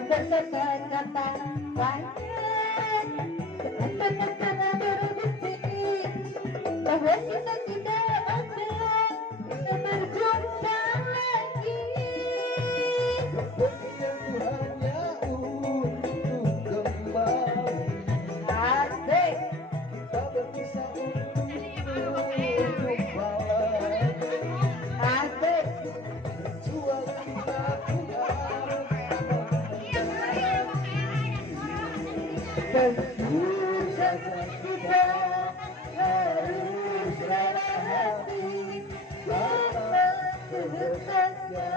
berkata-kata sayang, kata-kata berbisik bahwa kita tidak akan berjumpa lagi. Kepergianmu hanya untuk kembali. Asik. Kita berpisah untuk jumpa lagi. Asik. Kecuali kita Tentu saja kita harus rela hati karena kehendaknya